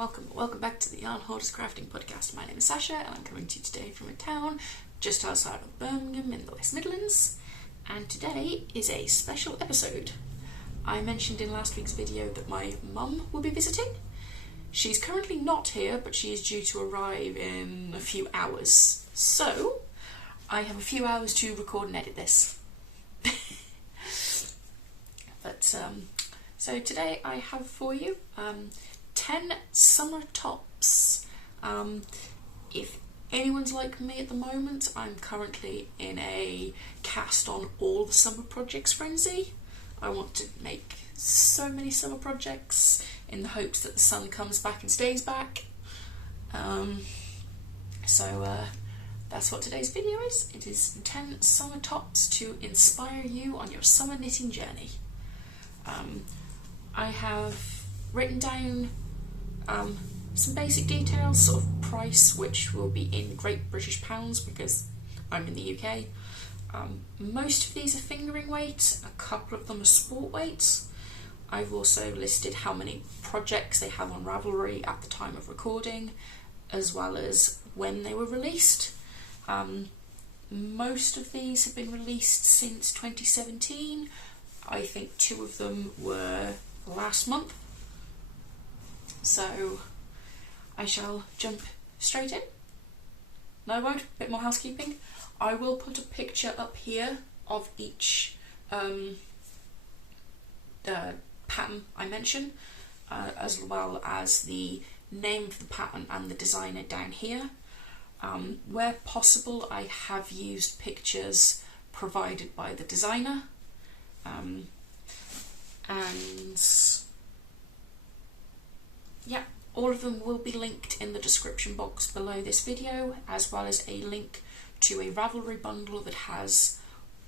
Welcome back to the Hoarder's Crafting Podcast. My name is Sasha and I'm coming to you today from a town just outside of Birmingham in the West Midlands, and today is a special episode. I mentioned in last week's video that my mum will be visiting. She's currently not here, but she is due to arrive in a few hours, so I have a few hours to record and edit this. So today I have for you 10 summer tops. If anyone's like me at the moment, I'm currently in a cast on all the summer projects frenzy. I want to make so many summer projects in the hopes that the sun comes back and stays back. That's what today's video is. It is 10 summer tops to inspire you on your summer knitting journey. I have written down some basic details, sort of price, which will be in Great British Pounds because I'm in the UK. Most of these are fingering weight, a couple of them are sport weight. I've also listed how many projects they have on Ravelry at the time of recording, as well as when they were released. Most of these have been released since 2017. I think 2 of them were last month. So I shall jump straight in. No, I won't. A bit more housekeeping. I will put a picture up here of each pattern I mention, as well as the name of the pattern and the designer down here. Where possible, I have used pictures provided by the designer. Yeah, all of them will be linked in the description box below this video, as well as a link to a Ravelry bundle that has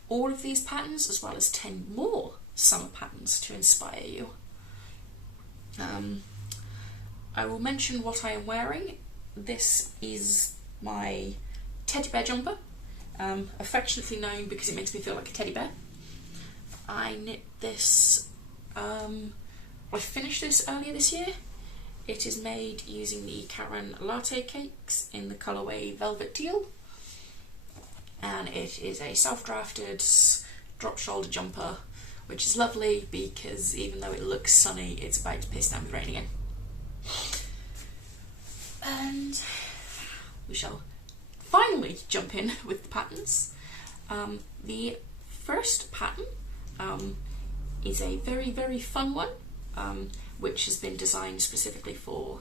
all of these patterns, as well as 10 more summer patterns to inspire you. I will mention what I am wearing. This is my teddy bear jumper, affectionately known because it makes me feel like a teddy bear. I knit this, I finished this earlier this year. It is made using the Karen Latte Cakes in the colourway Velvet Teal, and it is a self-drafted drop shoulder jumper, which is lovely because even though it looks sunny, it's about to piss down with rain again. And we shall finally jump in with the patterns. The first pattern is a very, very fun one, which has been designed specifically for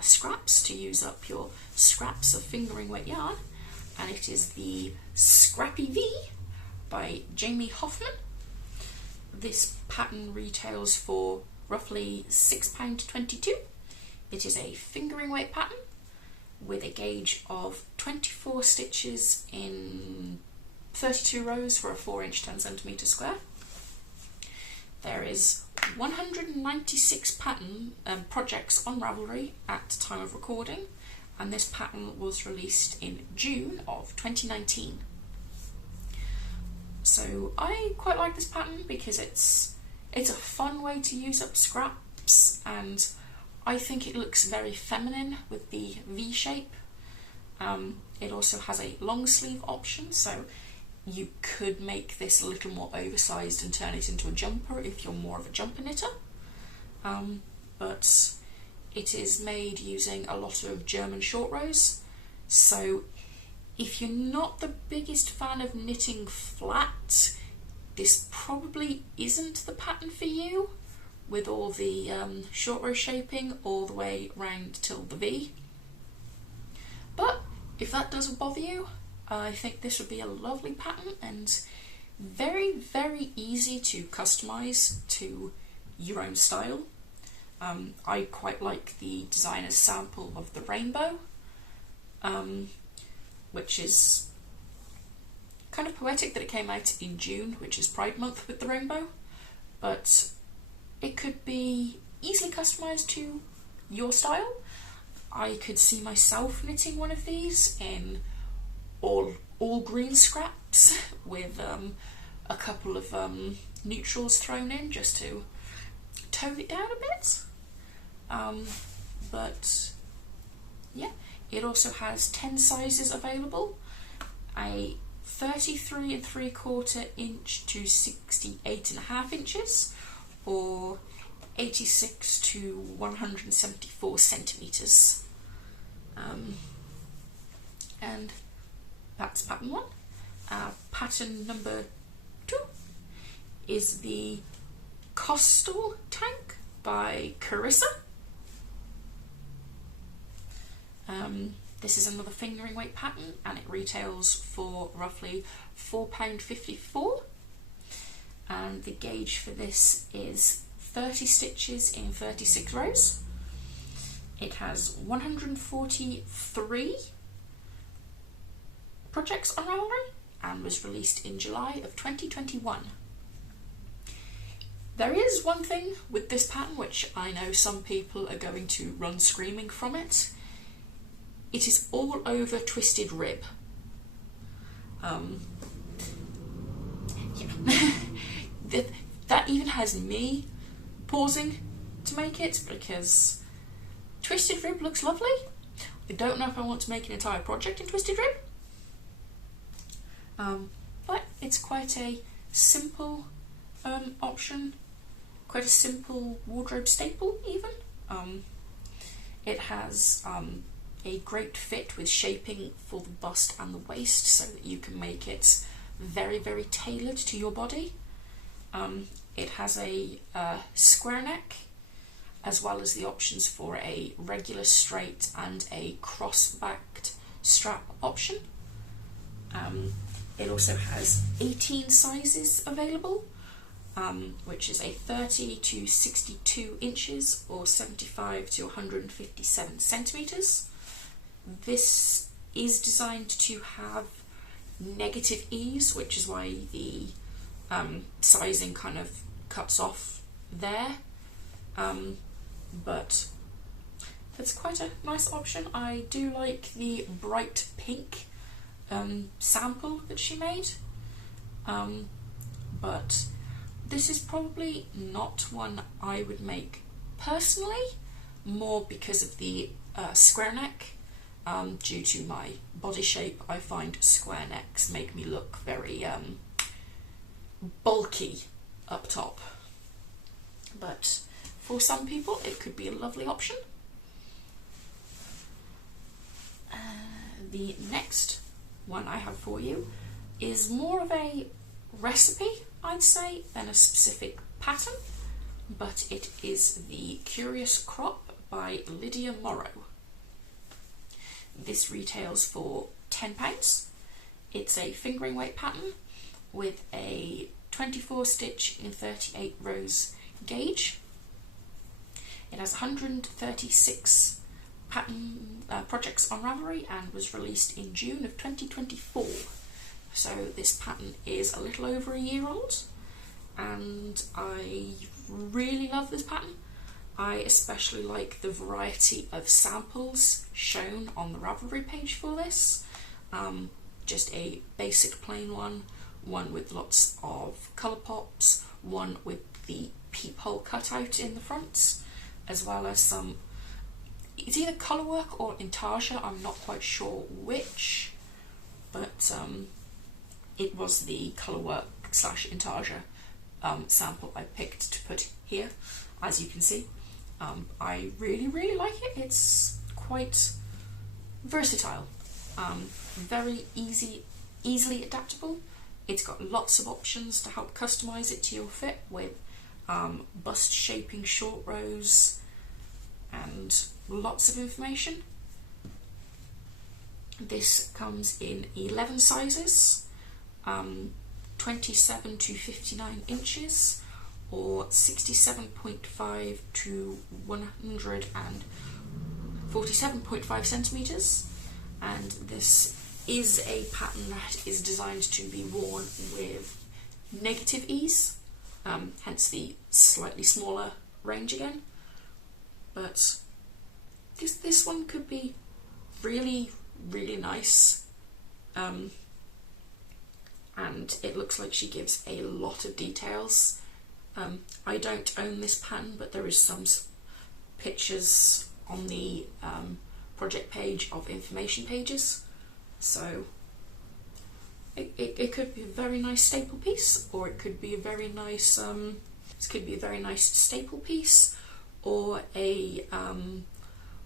scraps, to use up your scraps of fingering weight yarn, and it is the Scrappy V by Jamie Hoffman. This pattern retails for roughly £6.22. It is a fingering weight pattern with a gauge of 24 stitches in 32 rows for a 4-inch 10cm square. There is 196 pattern projects on Ravelry at the time of recording, and this pattern was released in June of 2019. So I quite like this pattern because it's a fun way to use up scraps, and I think it looks very feminine with the V shape. It also has a long sleeve option, so you could make this a little more oversized and turn it into a jumper if you're more of a jumper knitter. But it is made using a lot of German short rows, so if you're not the biggest fan of knitting flat, this probably isn't the pattern for you, with all the short row shaping all the way round till the V. But if that doesn't bother you, I think this would be a lovely pattern and very, very easy to customise to your own style. I quite like the designer's sample of the rainbow, which is kind of poetic that it came out in June, which is Pride Month, with the rainbow, but it could be easily customised to your style. I could see myself knitting one of these in all green scraps with a couple of neutrals thrown in just to tone it down a bit. but yeah, it also has 10 sizes available, a 33 3/4 inch to 68.5 inches, or 86 to 174 centimeters. And that's pattern 1. Pattern number 2 is the Coastal Tank by Carissa. This is another fingering weight pattern, and it retails for roughly £4.54, and the gauge for this is 30 stitches in 36 rows. It has 143 projects on Ravelry and was released in July of 2021. There is one thing with this pattern which I know some people are going to run screaming from it. It is all over twisted rib. That even has me pausing to make it, because twisted rib looks lovely. I don't know if I want to make an entire project in twisted rib. But it's quite a simple option, quite a simple wardrobe staple even. It has a great fit with shaping for the bust and the waist, so that you can make it very, very tailored to your body. It has a square neck, as well as the options for a regular straight and a cross-backed strap option. It also has 18 sizes available, which is a 30 to 62 inches or 75 to 157 centimeters. This is designed to have negative ease, which is why the sizing kind of cuts off there, but it's quite a nice option. I do like the bright pink sample that she made, but this is probably not one I would make personally, more because of the square neck. Due to my body shape, I find square necks make me look very bulky up top, but for some people it could be a lovely option. The next one I have for you is more of a recipe, I'd say, than a specific pattern, but it is the Curious Crop by Lydia Morrow. This retails for £10. It's a fingering weight pattern with a 24 stitch in 38 rows gauge. It has 136 pattern projects on Ravelry and was released in June of 2024. So this pattern is a little over a year old, and I really love this pattern. I especially like the variety of samples shown on the Ravelry page for this. Just a basic plain one with lots of colour pops, one with the peephole cutout in the front, as well as some, it's either colour work or intarsia, I'm not quite sure which, but it was the colour work / intarsia sample I picked to put here, as you can see. I really like it. It's quite versatile, very easily adaptable. It's got lots of options to help customise it to your fit, with bust shaping short rows and lots of information. This comes in 11 sizes, 27 to 59 inches, or 67.5 to 147.5 centimeters, and this is a pattern that is designed to be worn with negative ease, hence the slightly smaller range again. But this one could be really nice, and it looks like she gives a lot of details. I don't own this pattern, but there is some pictures on the project page of information pages. So it could be a very nice staple piece, or it could be a very nice staple piece, or a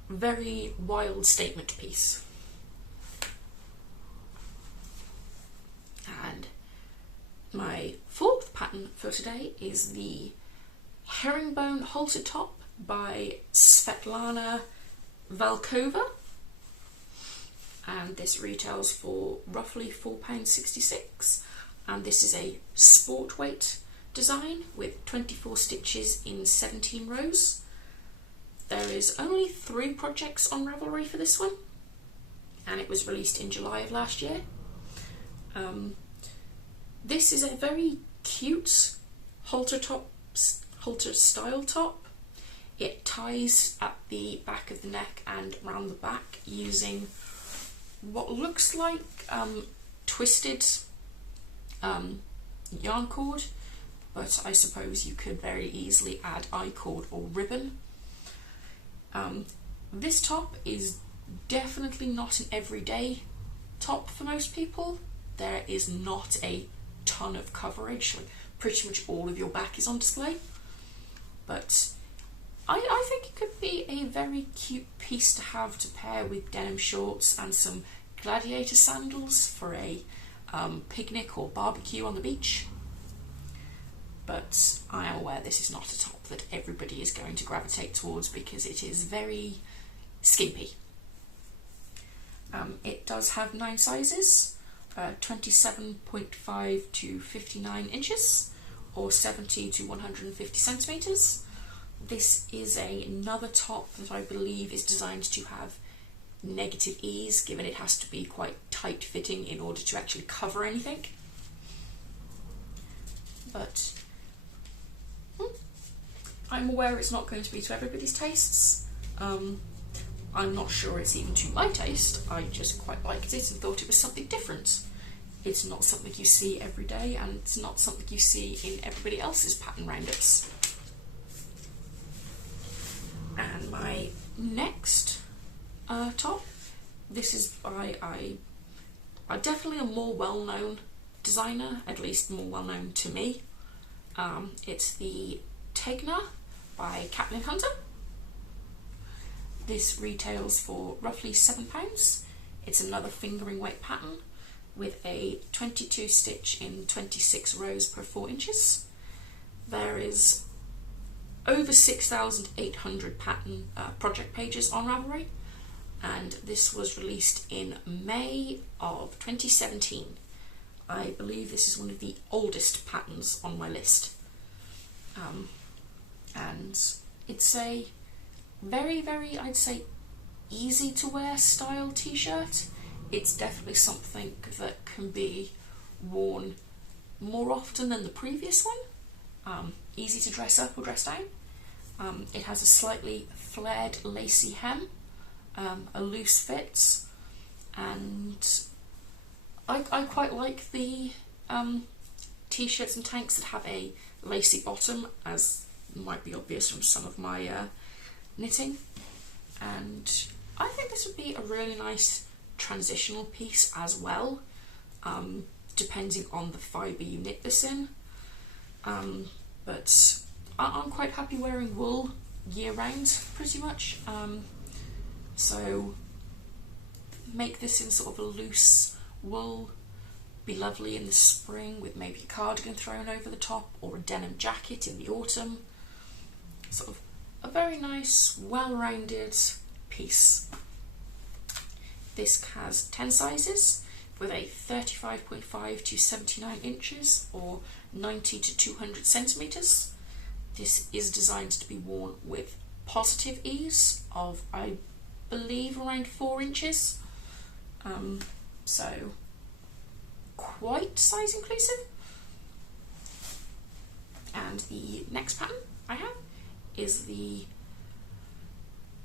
very wild statement piece. And my fourth pattern for today is the Herringbone Halter Top by Svetlana Valkova, and this retails for roughly £4.66, and this is a sport weight design with 24 stitches in 17 rows. There is only 3 projects on Ravelry for this one, and it was released in July of last year. This is a very cute halter style top. It ties at the back of the neck and around the back using what looks like twisted yarn cord, but I suppose you could very easily add I-cord or ribbon. This top is definitely not an everyday top for most people. There is not a ton of coverage, like pretty much all of your back is on display, but I think it could be a very cute piece to have to pair with denim shorts and some gladiator sandals for a picnic or barbecue on the beach. But I am aware this is not a top that everybody is going to gravitate towards because it is very skimpy. It does have 9 sizes, 27.5 to 59 inches, or 70 to 150 centimetres. This is another top that I believe is designed to have negative ease, given it has to be quite tight fitting in order to actually cover anything. But I'm aware it's not going to be to everybody's tastes. I'm not sure it's even to my taste. I just quite liked it and thought it was something different. It's not something you see every day, and it's not something you see in everybody else's pattern roundups. And my next top, this is by definitely a more well-known designer, at least more well-known to me. It's the Tegna by Captain Hunter. This retails for roughly £7. It's another fingering weight pattern with a 22 stitch in 26 rows per 4 inches. There is over 6,800 pattern project pages on Ravelry, and this was released in May of 2017. I believe this is one of the oldest patterns on my list. And it's a very, very, I'd say, easy to wear style t-shirt. It's definitely something that can be worn more often than the previous one. Easy to dress up or dress down. It has a slightly flared lacy hem, a loose fit, and I quite like the t-shirts and tanks that have a lacy bottom, as might be obvious from some of my knitting, and I think this would be a really nice transitional piece as well, depending on the fibre you knit this in. But I'm quite happy wearing wool year round, pretty much, so make this in sort of a loose wool. Be lovely in the spring with maybe a cardigan thrown over the top, or a denim jacket in the autumn. Sort of a very nice, well-rounded piece. This has 10 sizes with a 35.5 to 79 inches, or 90 to 200 centimetres. This is designed to be worn with positive ease of, I believe, around 4 inches. So quite size inclusive. And the next pattern I have is the,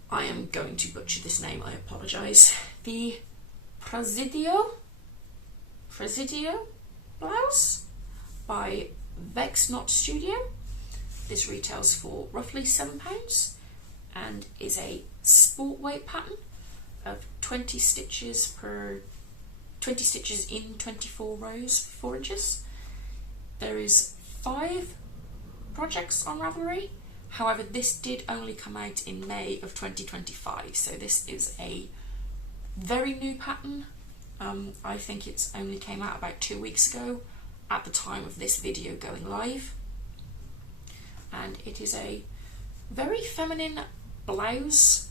I am going to butcher this name, I apologise, the Presidio blouse by Vex Knot Studio. This retails for roughly £7. and is a sport weight pattern of 20 stitches in 24 rows, 4 inches. There is 5 projects on Ravelry. However, this did only come out in May of 2025, so this is a very new pattern. I think it's only came out about 2 weeks ago at the time of this video going live. And it is a very feminine blouse.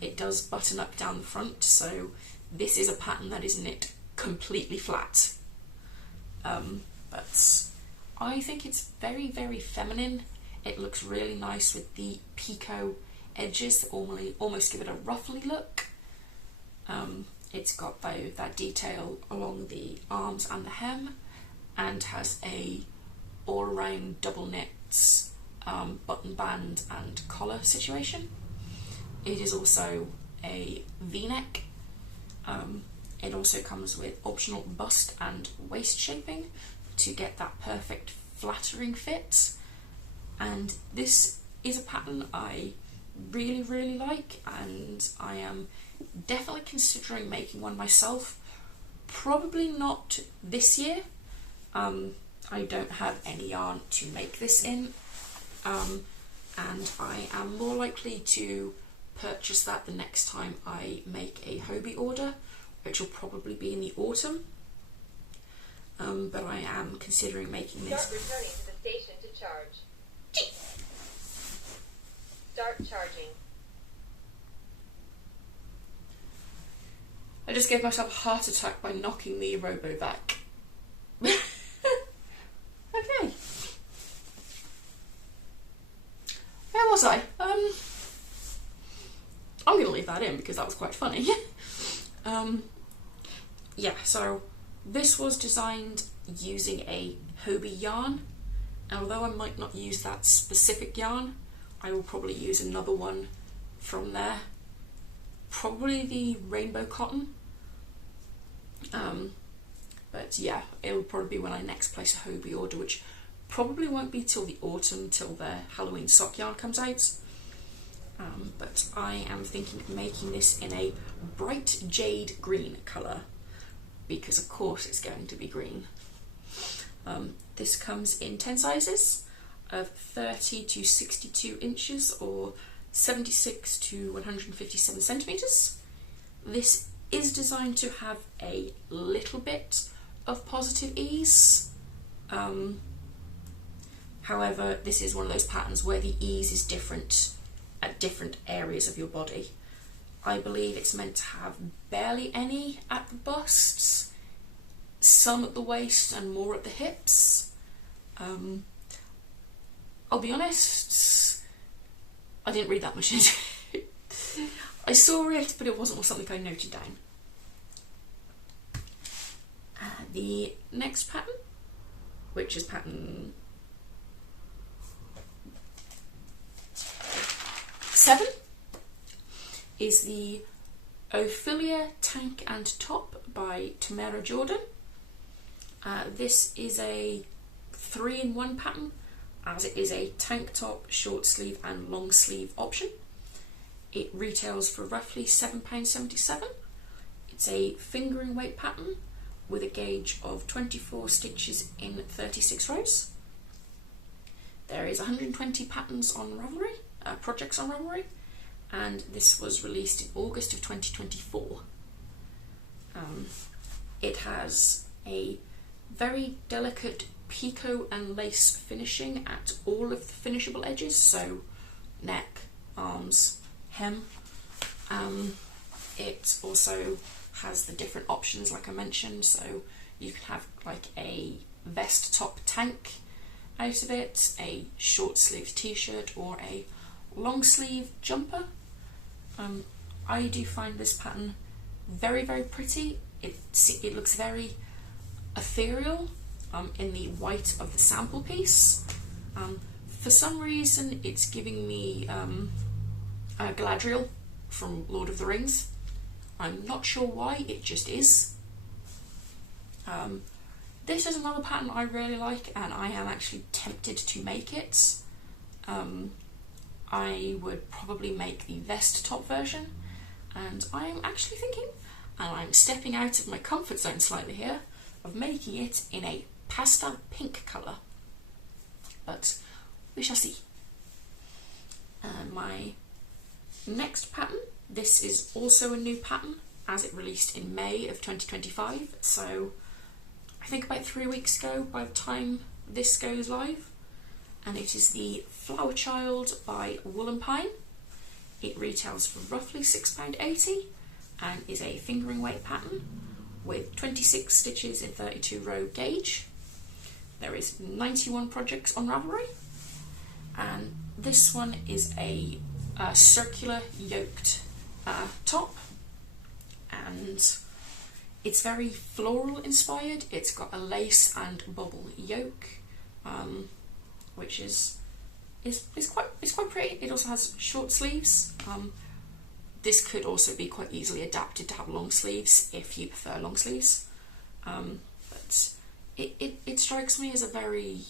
It does button up down the front, so this is a pattern that is knit completely flat. But I think it's very, very feminine. It looks really nice with the picot edges that almost give it a ruffly look. It's got that detail along the arms and the hem, and has a all-around double knits button band and collar situation. It is also a V-neck. It also comes with optional bust and waist shaping to get that perfect flattering fit. And this is a pattern I really, really like, and I am definitely considering making one myself. Probably not this year. I don't have any yarn to make this in, and I am more likely to purchase that the next time I make a Hobie order, which will probably be in the autumn. But I am considering making this. Start returning to the station to charge. Start charging. I just gave myself a heart attack by knocking the robo back. Okay. Where was I? I'm going to leave that in because that was quite funny. Yeah, so this was designed using a Hobie yarn. Although I might not use that specific yarn, I will probably use another one from there. Probably the rainbow cotton. But yeah, it will probably be when I next place a Hobie order, which probably won't be till the autumn, till their Halloween sock yarn comes out. But I am thinking of making this in a bright jade green colour, because of course it's going to be green. This comes in 10 sizes of 30 to 62 inches or 76 to 157 centimetres. This is designed to have a little bit of positive ease. However, this is one of those patterns where the ease is different at different areas of your body. I believe it's meant to have barely any at the busts, some at the waist and more at the hips. I'll be honest, I didn't read that much into it. I saw it, but it wasn't something I noted down. The next pattern, which is pattern 7, is the Ophelia Tank and Top by Tamara Jordan. This is a 3-in-1 pattern, as it is a tank top, short sleeve and long sleeve option. It retails for roughly £7.77. It's a fingering weight pattern with a gauge of 24 stitches in 36 rows. There is 120 patterns on Ravelry, projects on Ravelry, and this was released in August of 2024. It has a very delicate picot and lace finishing at all of the finishable edges, so neck, arms, hem. It also has the different options like I mentioned, so you can have like a vest top tank out of it, a short sleeved t-shirt or a long sleeve jumper. I do find this pattern very, very pretty. It looks very ethereal in the white of the sample piece. For some reason it's giving me Galadriel from Lord of the Rings. I'm not sure why, it just is. This is another pattern I really like, and I am actually tempted to make it. I would probably make the vest top version, and I'm actually thinking, and I'm stepping out of my comfort zone slightly here, of making it in a pastel pink colour, but we shall see. And my next pattern, this is also a new pattern as it released in May of 2025, so I think about 3 weeks ago by the time this goes live, and it is the Flower Child by Wool & Pine. It retails for roughly £6.80 and is a fingering weight pattern with 26 stitches in 32 row gauge. There is 91 projects on Ravelry, and this one is a circular yoked top, and it's very floral inspired. It's got a lace and bubble yoke, which is quite pretty. It also has short sleeves. This could also be quite easily adapted to have long sleeves if you prefer long sleeves. But it strikes me as a very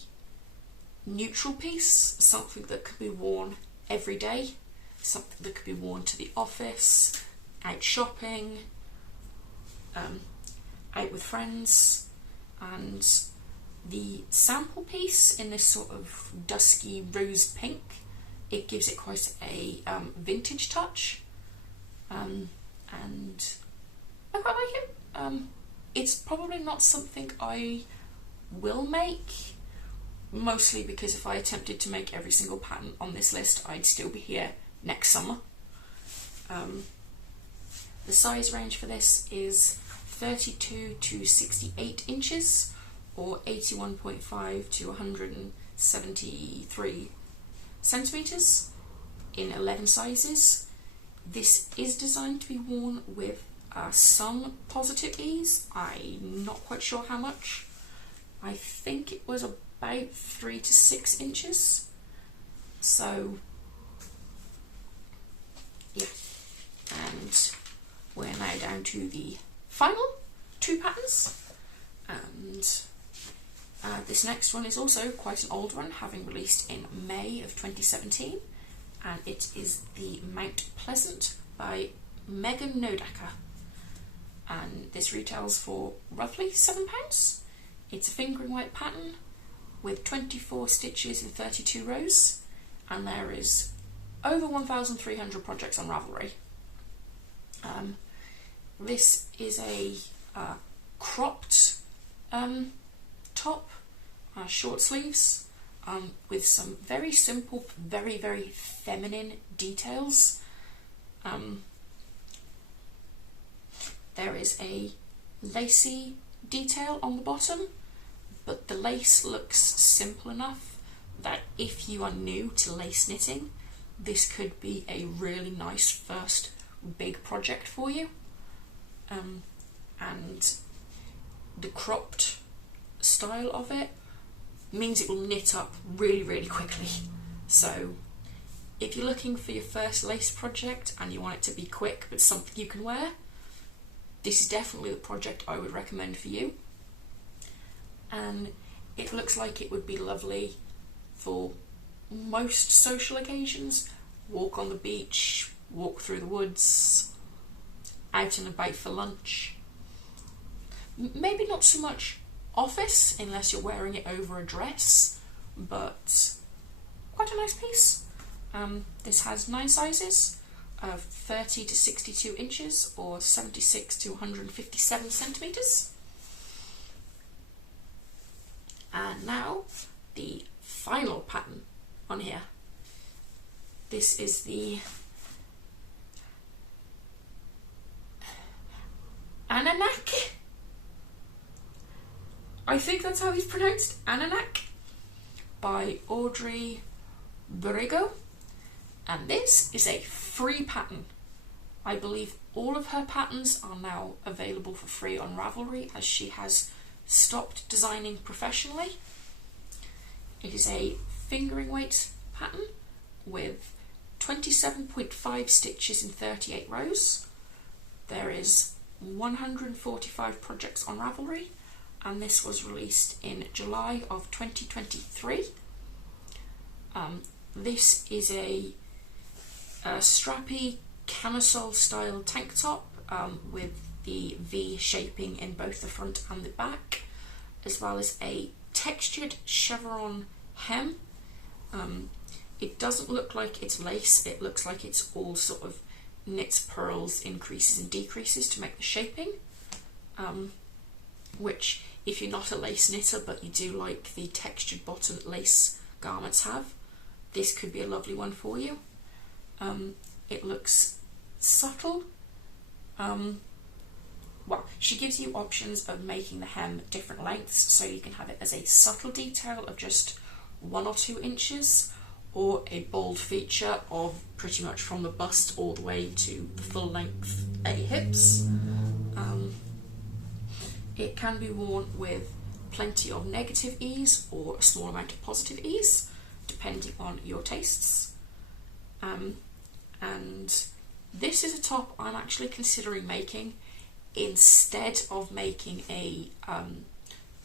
neutral piece, something that could be worn every day, something that could be worn to the office, out shopping, out with friends. And the sample piece in this sort of dusky rose pink, it gives it quite a vintage touch, and I quite like it. It's probably not something I will make, mostly because if I attempted to make every single pattern on this list, I'd still be here next summer. The size range for this is 32 to 68 inches, or 81.5 to 173 centimetres in 11 sizes. This is designed to be worn with some positive ease. I'm not quite sure how much. I think it was about 3 to 6 inches. So, yeah. And we're now down to the final 2 patterns. And this next one is also quite an old one, having released in May of 2017, and it is the Mount Pleasant by Megan Nodacker, and this retails for roughly £7. It's a fingering weight pattern with 24 stitches in 32 rows, and there is over 1,300 projects on Ravelry. This is a cropped top, short sleeves, with some very simple, very, very feminine details. There is a lacy detail on the bottom, but the lace looks simple enough that if you are new to lace knitting, this could be a really nice first big project for you. And the cropped style of it means it will knit up really, really quickly. So if you're looking for your first lace project and you want it to be quick but something you can wear, this is definitely the project I would recommend for you. And it looks like it would be lovely for most social occasions. Walk on the beach, walk through the woods, out and about for lunch. Maybe not so much office unless you're wearing it over a dress, but quite a nice piece. This has 9 sizes of 30 to 62 inches, or 76 to 157 centimetres. And now the final pattern on here. This is the Ananak. I think that's how he's pronounced, Ananak, by Audrey Borrego. And this is a free pattern. I believe all of her patterns are now available for free on Ravelry, as she has stopped designing professionally. It is a fingering weight pattern with 27.5 stitches in 38 rows. There is 145 projects on Ravelry, and this was released in July of 2023. This is a a strappy camisole style tank top with the V shaping in both the front and the back, as well as a textured chevron hem. It doesn't look like it's lace, it looks like it's all sort of knits, pearls, increases and decreases to make the shaping, which if you're not a lace knitter but you do like the textured bottom lace garments have, this could be a lovely one for you. It looks subtle. Well, she gives you options of making the hem different lengths, so you can have it as a subtle detail of just 1 or 2 inches, or a bold feature of pretty much from the bust all the way to the full length A hips. It can be worn with plenty of negative ease or a small amount of positive ease, depending on your tastes. And this is a top I'm actually considering making instead of making a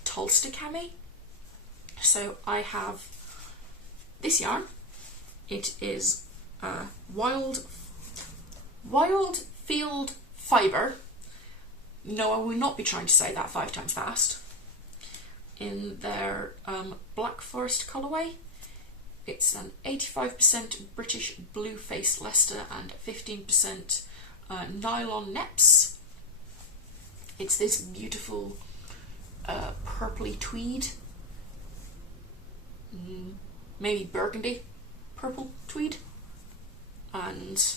Tulster cami. So I have this yarn. It is Wild Field Fibre. No, I will not be trying to say that 5 times fast. In their Black Forest colourway. It's an 85% British blue faced Leicester and 15% nylon neps. It's this beautiful purpley tweed, maybe burgundy purple tweed, and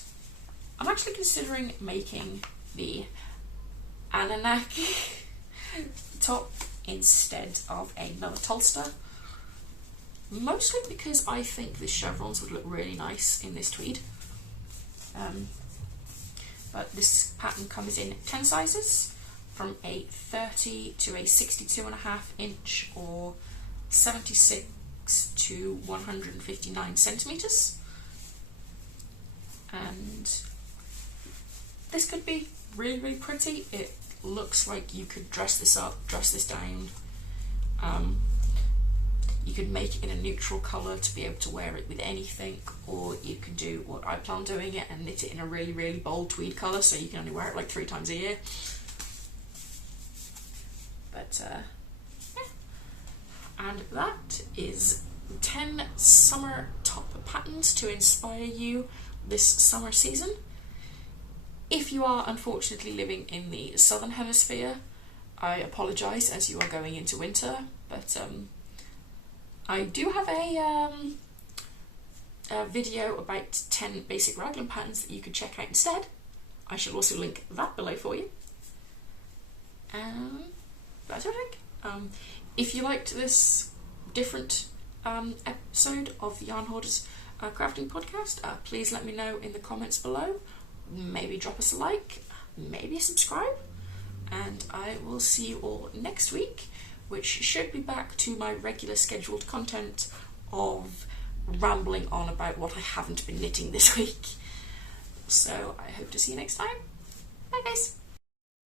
I'm actually considering making the Anunnaki top instead of another Tulster, mostly because I think the chevrons would look really nice in this tweed. But this pattern comes in 10 sizes, from a 30 to a 62.5 inch or 76 to 159 centimeters, and this could be really, really pretty. It looks like you could dress this up, dress this down. You could make it in a neutral colour to be able to wear it with anything, or you could do what I plan doing it and knit it in a really, really bold tweed colour so you can only wear it like 3 times a year. But yeah. And that is 10 summer top patterns to inspire you this summer season. If you are unfortunately living in the southern hemisphere, I apologise as you are going into winter, but I do have a video about 10 basic raglan patterns that you could check out instead. I shall also link that below for you. That's everything. If you liked this different episode of the Yarn Hoarders crafting podcast, please let me know in the comments below. Maybe drop us a like, maybe a subscribe, and I will see you all next week, which should be back to my regular scheduled content of rambling on about what I haven't been knitting this week. So I hope to see you next time. Bye guys!